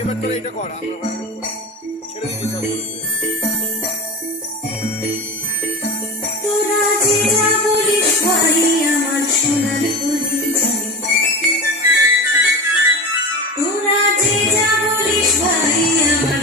এবার তোরা এটা কর, ছেড়ে দিচ্ছি সব। তোরা যে যা বলিস ভাই আমার সোনার পরিচয়, তোরা যে যা বলিস ভাই আমার